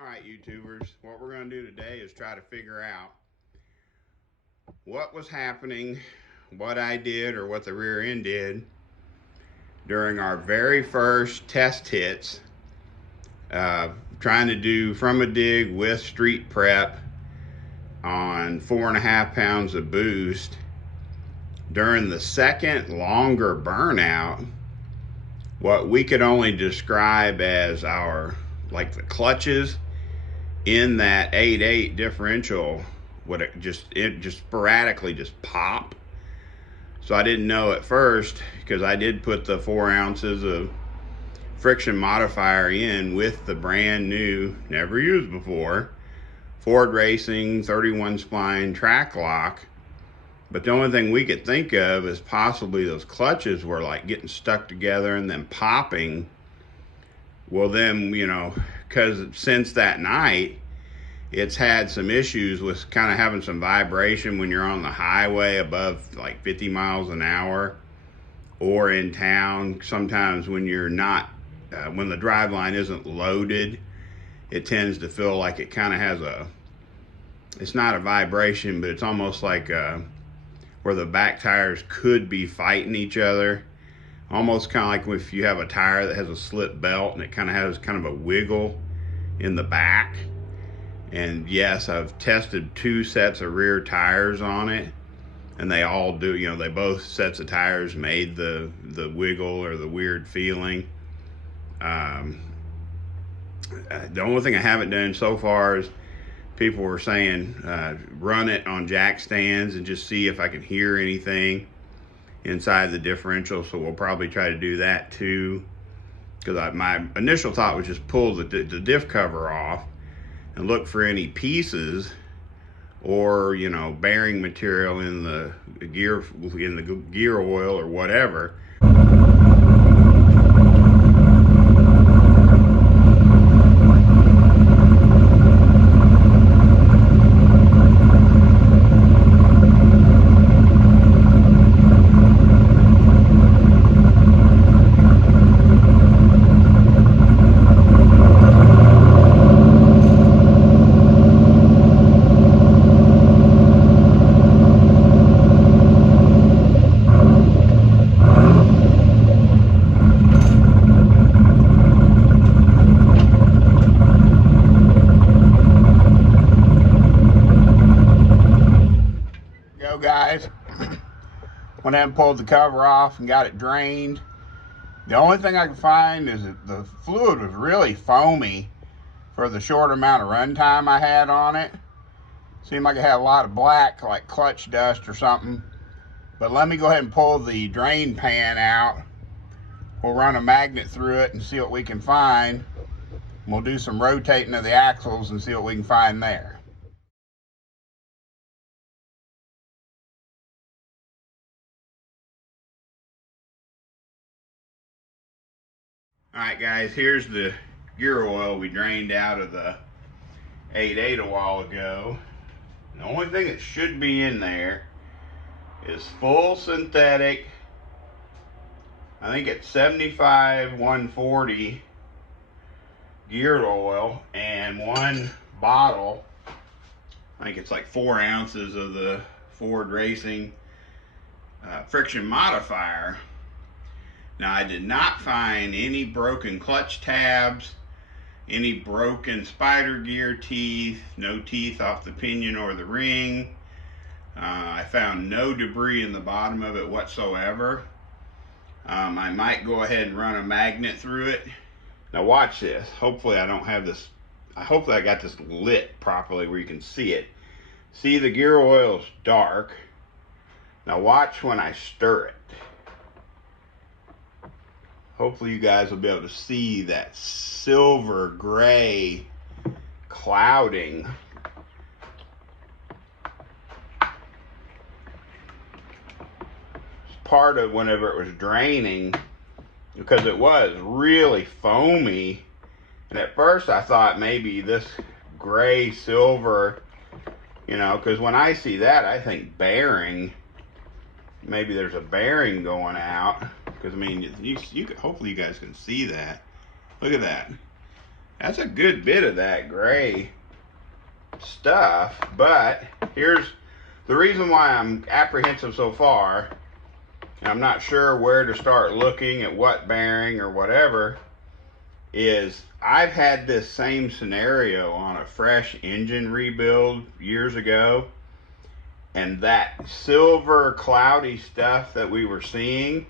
Alright, YouTubers, what we're going to do today is try to figure out what was happening, what I did or what the rear end did during our very first test hits, trying to do from a dig with street prep on 4.5 pounds of boost. During the second longer burnout, what we could only describe as our, like the clutches in that 8.8 differential would it just sporadically just pop. So I didn't know at first, because I did put the 4 ounces of friction modifier in with the brand new, never used before, Ford Racing 31 spline track lock. But the only thing we could think of is possibly those clutches were like getting stuck together and then popping. Well then, you know, because since that night, it's had some issues with kind of having some vibration when you're on the highway above like 50 miles an hour, or in town. Sometimes when you're not, when the driveline isn't loaded, it tends to feel like it kind of has a, it's not a vibration, but it's almost like where the back tires could be fighting each other. Almost kind of like if you have a tire that has a slip belt and it kind of has kind of a wiggle in the back. And yes, I've tested 2 sets of rear tires on it, and they all do, you know, they both sets of tires made the wiggle or the weird feeling. The only thing I haven't done so far is people were saying run it on jack stands and just see if I can hear anything inside the differential. So we'll probably try to do that too, because my initial thought was just pull the diff cover off and look for any pieces or, you know, bearing material in the gear oil or whatever. Guys, went ahead and pulled the cover off and got it drained. The only thing I could find is that the fluid was really foamy for the short amount of runtime I had on it. Seemed like it had a lot of black, like clutch dust or something. But let me go ahead and pull the drain pan out. We'll run a magnet through it and see what we can find. We'll do some rotating of the axles and see what we can find there. Alright guys, here's the gear oil we drained out of the 8.8 a while ago. The only thing that should be in there is full synthetic, I think it's 75/140 gear oil, and 1 bottle, I think it's like 4 ounces of the Ford Racing friction modifier. Now, I did not find any broken clutch tabs, any broken spider gear teeth, no teeth off the pinion or the ring. I found no debris in the bottom of it whatsoever. I might go ahead and run a magnet through it. Now watch this. Hopefully I don't have this, hopefully I got this lit properly where you can see it. See, the gear oil is dark. Now watch when I stir it. Hopefully you guys will be able to see that silver gray clouding. It's part of whenever it was draining, because it was really foamy. And at first I thought maybe this gray silver, you know, because when I see that I think bearing. Maybe there's a bearing going out. Because I mean, you hopefully you guys can see that. Look at that. That's a good bit of that gray stuff, but here's the reason why I'm apprehensive so far. I'm not sure where to start looking at what bearing or whatever. Is I've had this same scenario on a fresh engine rebuild years ago, and that silver cloudy stuff that we were seeing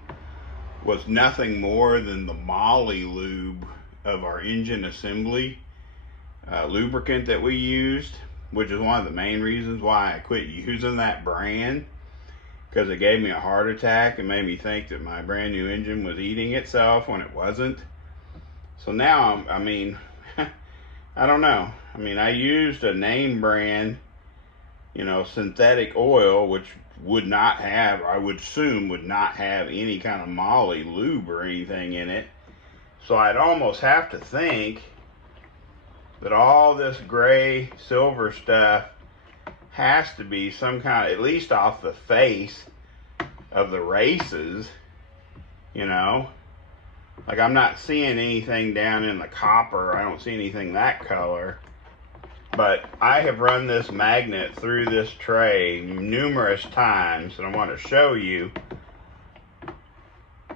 was nothing more than the moly lube of our engine assembly lubricant that we used, which is one of the main reasons why I quit using that brand, because it gave me a heart attack and made me think that my brand new engine was eating itself when it wasn't. So now, I mean, I don't know. I mean, I used a name brand, you know, synthetic oil, which would not have, I would assume, would not have any kind of moly lube or anything in it. So I'd almost have to think that all this gray silver stuff has to be some kind of, at least off the face of the races, you know. Like, I'm not seeing anything down in the copper. I don't see anything that color. But I have run this magnet through this tray numerous times, and I want to show you.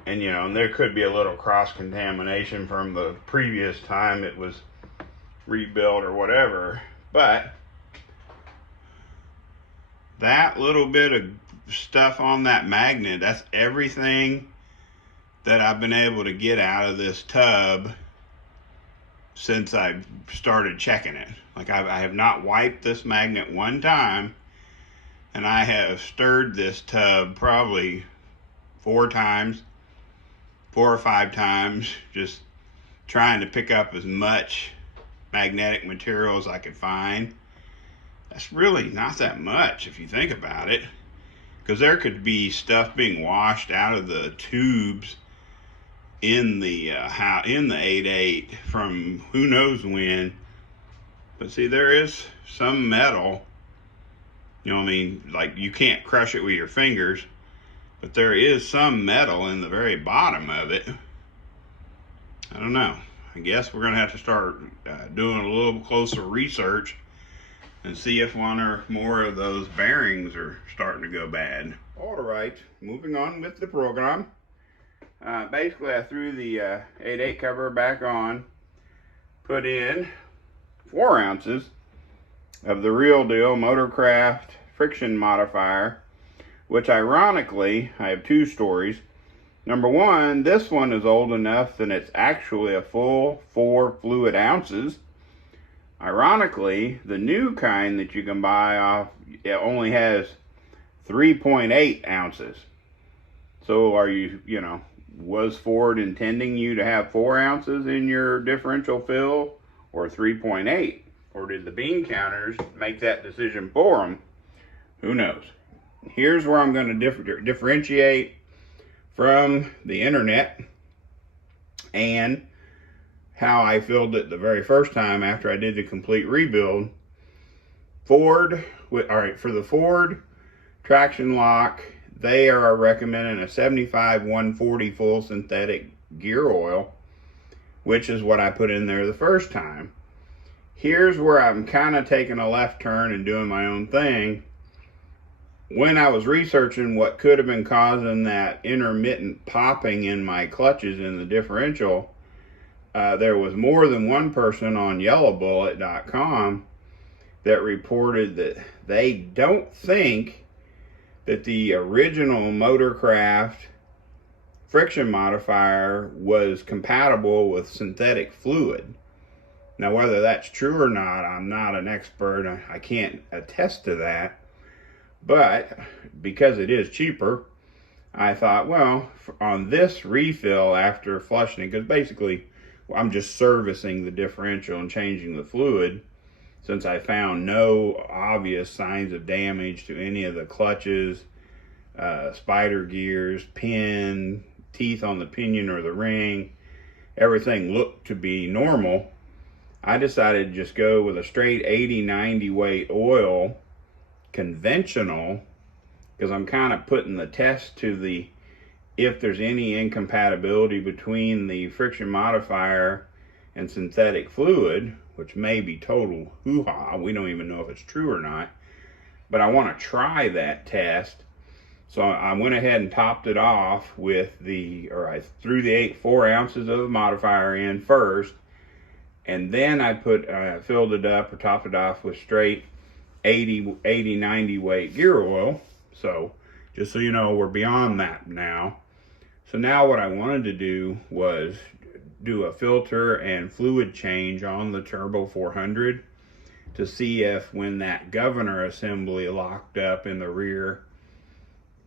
And, you know, and there could be a little cross-contamination from the previous time it was rebuilt or whatever. But that little bit of stuff on that magnet, that's everything that I've been able to get out of this tub since I started checking it. Like, I have not wiped this magnet one time, and I have stirred this tub probably 4 or 5 times, just trying to pick up as much magnetic material as I could find. That's really not that much if you think about it, because there could be stuff being washed out of the tubes in the 8.8 from who knows when. But see, there is some metal, you know what I mean, like you can't crush it with your fingers, but there is some metal in the very bottom of it. I don't know. I guess we're gonna have to start doing a little closer research and see if one or more of those bearings are starting to go bad. All right, moving on with the program. Basically, I threw the 8.8 cover back on, put in 4 ounces of the real deal Motorcraft friction modifier, which ironically, I have 2 stories. Number one, this one is old enough that it's actually a full 4 fluid ounces. Ironically, the new kind that you can buy off, it only has 3.8 ounces. So are you know, was Ford intending you to have 4 ounces in your differential fill or 3.8? Or did the bean counters make that decision for them? Who knows? Here's where I'm going to differentiate from the internet and how I filled it the very first time after I did the complete rebuild. Ford, all right, for the Ford traction lock, they are recommending a 75-140 full synthetic gear oil, which is what I put in there the first time. Here's where I'm kind of taking a left turn and doing my own thing. When I was researching what could have been causing that intermittent popping in my clutches in the differential, there was more than one person on yellowbullet.com that reported that they don't think that the original Motorcraft friction modifier was compatible with synthetic fluid. Now, whether that's true or not, I'm not an expert. I can't attest to that. But because it is cheaper, I thought, well, on this refill after flushing it, because basically I'm just servicing the differential and changing the fluid, since I found no obvious signs of damage to any of the clutches, spider gears, pin, teeth on the pinion or the ring. Everything looked to be normal. I decided to just go with a straight 80-90 weight oil, conventional, because I'm kind of putting the test to the, if there's any incompatibility between the friction modifier and synthetic fluid, which may be total hoo-ha. We don't even know if it's true or not. But I want to try that test. So I went ahead and topped it off with I threw the 4 ounces of the modifier in first, and then I filled it up or topped it off with straight 90 weight gear oil. So just so you know, we're beyond that now. So now what I wanted to do was do a filter and fluid change on the Turbo 400 to see if, when that governor assembly locked up in the rear,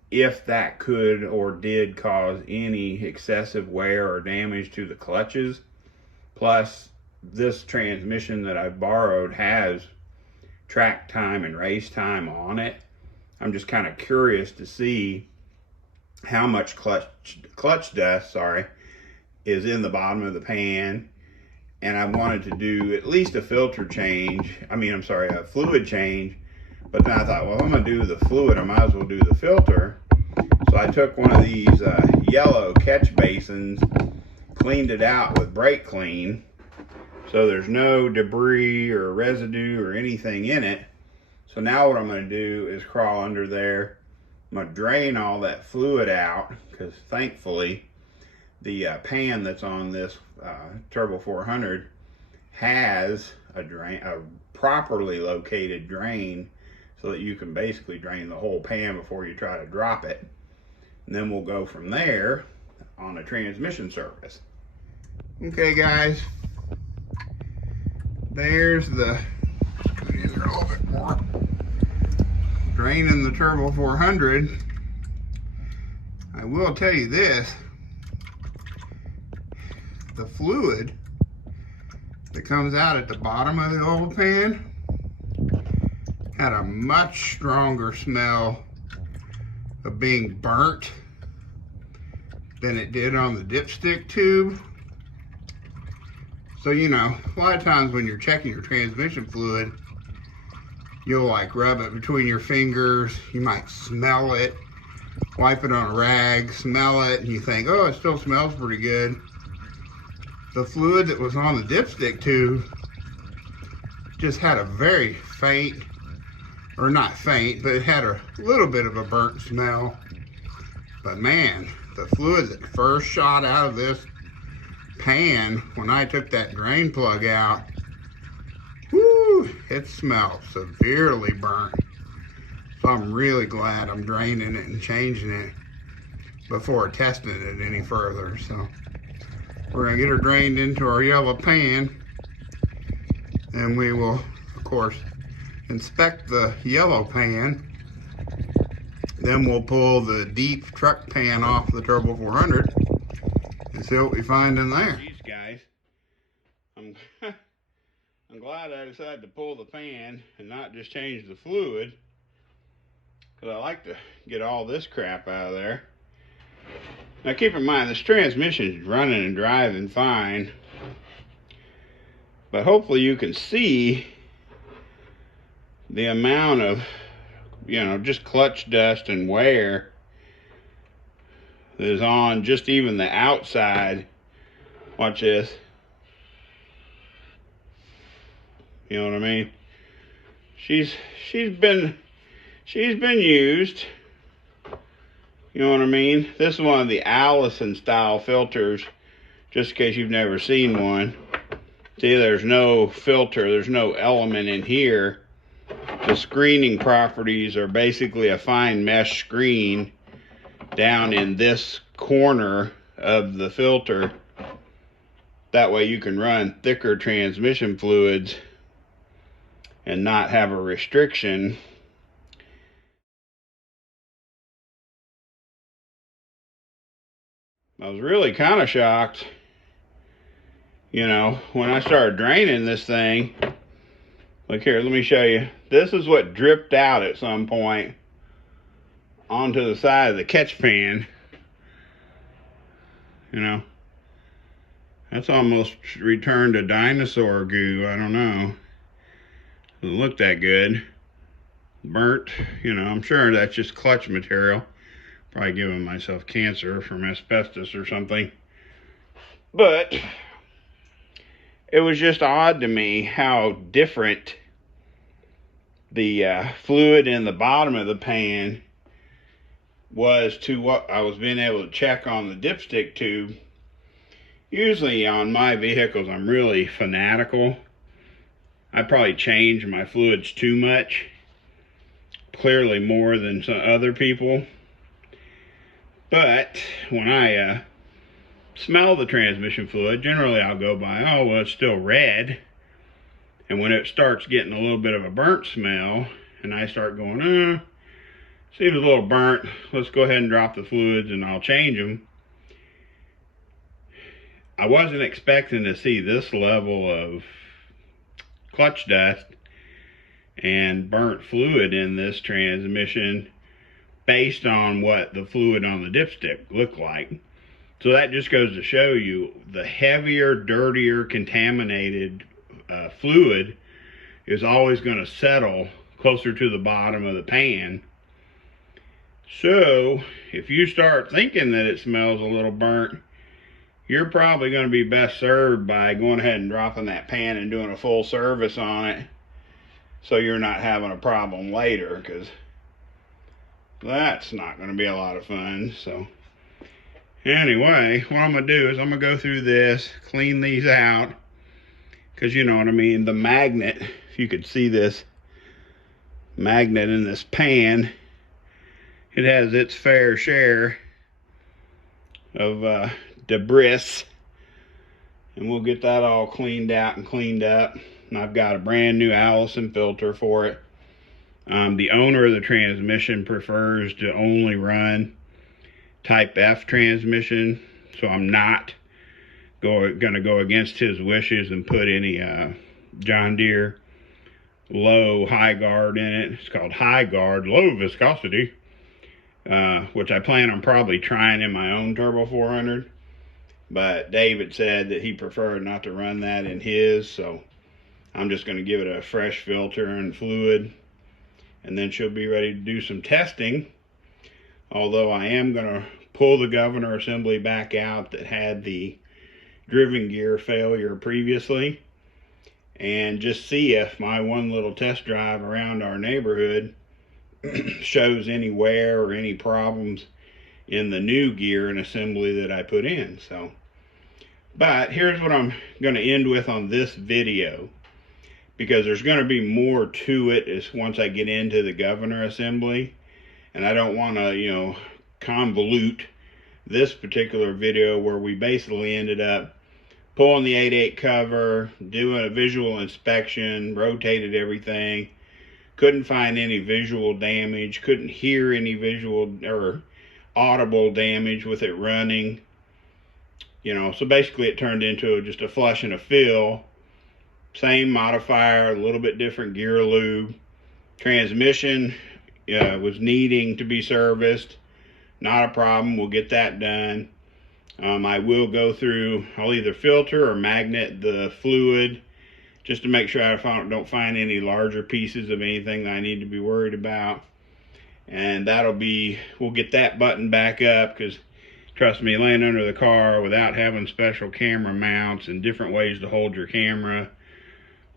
if that could or did cause any excessive wear or damage to the clutches. Plus, this transmission that I borrowed has track time and race time on it. I'm just kind of curious to see how much clutch dust, is in the bottom of the pan. And I wanted to do at least a filter change. A fluid change. But then I thought, well, I'm going to do the fluid, I might as well do the filter. So I took one of these yellow catch basins, cleaned it out with brake clean, so there's no debris or residue or anything in it. So now what I'm going to do is crawl under there. I'm going to drain all that fluid out, because thankfully the pan that's on this Turbo 400 has a properly located drain, so that you can basically drain the whole pan before you try to drop it. And then we'll go from there on a transmission service. Okay guys, there's the, put it in there a little bit more, draining the Turbo 400. I will tell you this, the fluid that comes out at the bottom of the oil pan had a much stronger smell of being burnt than it did on the dipstick tube. So, you know, a lot of times when you're checking your transmission fluid, you'll like rub it between your fingers, you might smell it, wipe it on a rag, smell it, and you think, oh, it still smells pretty good. The fluid that was on the dipstick tube just had a very faint, or not faint, but it had a little bit of a burnt smell. But man, the fluid that first shot out of this pan when I took that drain plug out, whoo, it smelled severely burnt. So I'm really glad I'm draining it and changing it before testing it any further. So we're gonna get her drained into our yellow pan, and we will, of course, inspect the yellow pan. Then we'll pull the deep truck pan off the Turbo 400 and see what we find in there. Geez, guys, I'm glad I decided to pull the pan and not just change the fluid, because I like to get all this crap out of there. Now keep in mind, this transmission is running and driving fine, but hopefully you can see the amount of, you know, just clutch dust and wear that is on just even the outside. Watch this. You know what I mean? She's been used. You know what I mean? This is one of the Allison style filters, just in case you've never seen one. See, there's no filter, there's no element in here. The screening properties are basically a fine mesh screen down in this corner of the filter. That way you can run thicker transmission fluids and not have a restriction. I was really kind of shocked, you know, when I started draining this thing. Look here, let me show you. This is what dripped out at some point onto the side of the catch pan. You know, that's almost returned to dinosaur goo. I don't know. Doesn't look that good. Burnt, you know, I'm sure that's just clutch material. Probably giving myself cancer from asbestos or something. But it was just odd to me how different the fluid in the bottom of the pan was to what I was being able to check on the dipstick tube. Usually on my vehicles, I'm really fanatical. I probably change my fluids too much, clearly more than some other people. But when I smell the transmission fluid, generally I'll go by, oh, well, it's still red. And when it starts getting a little bit of a burnt smell, and I start going, seems a little burnt, let's go ahead and drop the fluids and I'll change them. I wasn't expecting to see this level of clutch dust and burnt fluid in this transmission based on what the fluid on the dipstick looked like. So that just goes to show you the heavier, dirtier, contaminated fluid is always going to settle closer to the bottom of the pan. So if you start thinking that it smells a little burnt, you're probably going to be best served by going ahead and dropping that pan and doing a full service on it, so you're not having a problem later, because that's not going to be a lot of fun. So anyway, what I'm going to do is I'm going to go through this, clean these out, because you know what I mean, the magnet, if you could see this magnet in this pan, it has its fair share of debris, and we'll get that all cleaned out and cleaned up. And I've got a brand new Allison filter for it. The owner of the transmission prefers to only run type F transmission, so I'm not gonna go against his wishes and put any John Deere low high guard in it. It's called high guard, low viscosity, which I plan on probably trying in my own Turbo 400. But David said that he preferred not to run that in his, so I'm just going to give it a fresh filter and fluid, and then she'll be ready to do some testing. Although I am going to pull the governor assembly back out that had the driven gear failure previously, and just see if my one little test drive around our neighborhood shows any wear or any problems in the new gear and assembly that I put in. So, but here's what I'm going to end with on this video, because there's going to be more to it as once I get into the governor assembly, and I don't want to, you know, convolute this particular video where we basically ended up pulling the 8.8 cover, doing a visual inspection, rotated everything, couldn't find any visual damage, couldn't hear any visual or audible damage with it running. You know, so basically it turned into just a flush and a fill. Same modifier, a little bit different gear lube. Transmission was needing to be serviced. Not a problem, we'll get that done. I will go through, I'll either filter or magnet the fluid just to make sure I don't find any larger pieces of anything that I need to be worried about. And that'll be, we'll get that button back up, because trust me, laying under the car without having special camera mounts and different ways to hold your camera,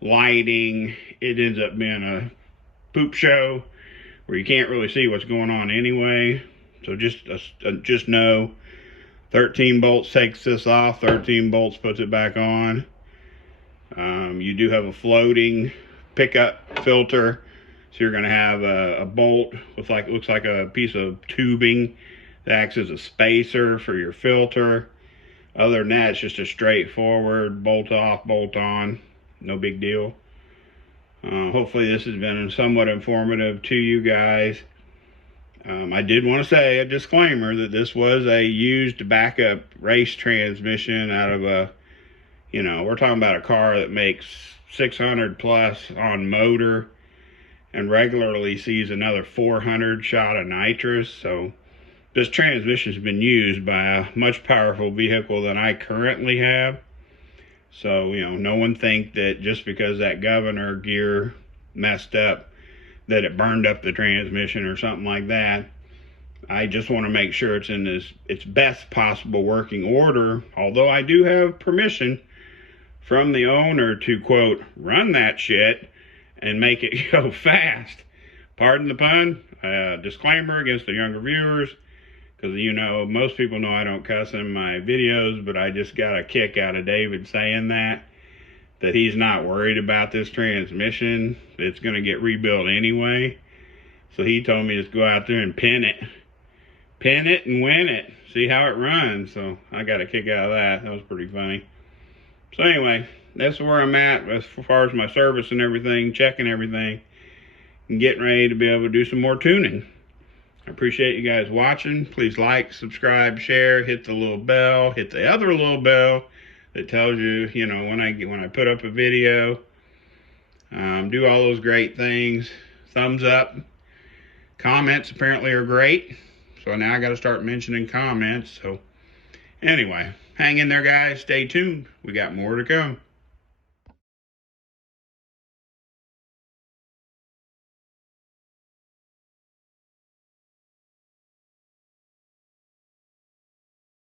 lighting, it ends up being a poop show where you can't really see what's going on anyway. So just know 13 bolts takes this off, 13 bolts puts it back on. You do have a floating pickup filter, so you're going to have a bolt with looks like a piece of tubing that acts as a spacer for your filter. Other than that, it's just a straightforward bolt off, bolt on, no big deal. Hopefully this has been somewhat informative to you guys. I did want to say a disclaimer that this was a used backup race transmission out of a, you know, we're talking about a car that makes 600 plus on motor and regularly sees another 400 shot of nitrous. So this transmission has been used by a much powerful vehicle than I currently have. So, you know, no one think that just because that governor gear messed up that it burned up the transmission or something like that. I just want to make sure it's in its best possible working order, although I do have permission from the owner to, quote, run that shit and make it go fast. Pardon the pun. Disclaimer against the younger viewers, because, you know, most people know I don't cuss in my videos, but I just got a kick out of David saying that he's not worried about this transmission. It's going to get rebuilt anyway. So he told me just go out there and pin it. Pin it and win it. See how it runs. So I got a kick out of that. That was pretty funny. So anyway, that's where I'm at as far as my service and everything, checking everything, and getting ready to be able to do some more tuning. I appreciate you guys watching. Please like, subscribe, share, hit the little bell, hit the other little bell that tells you, you know, when I put up a video. Do all those great things. Thumbs up. Comments apparently are great. So now I got to start mentioning comments. So anyway, hang in there, guys. Stay tuned. We got more to come.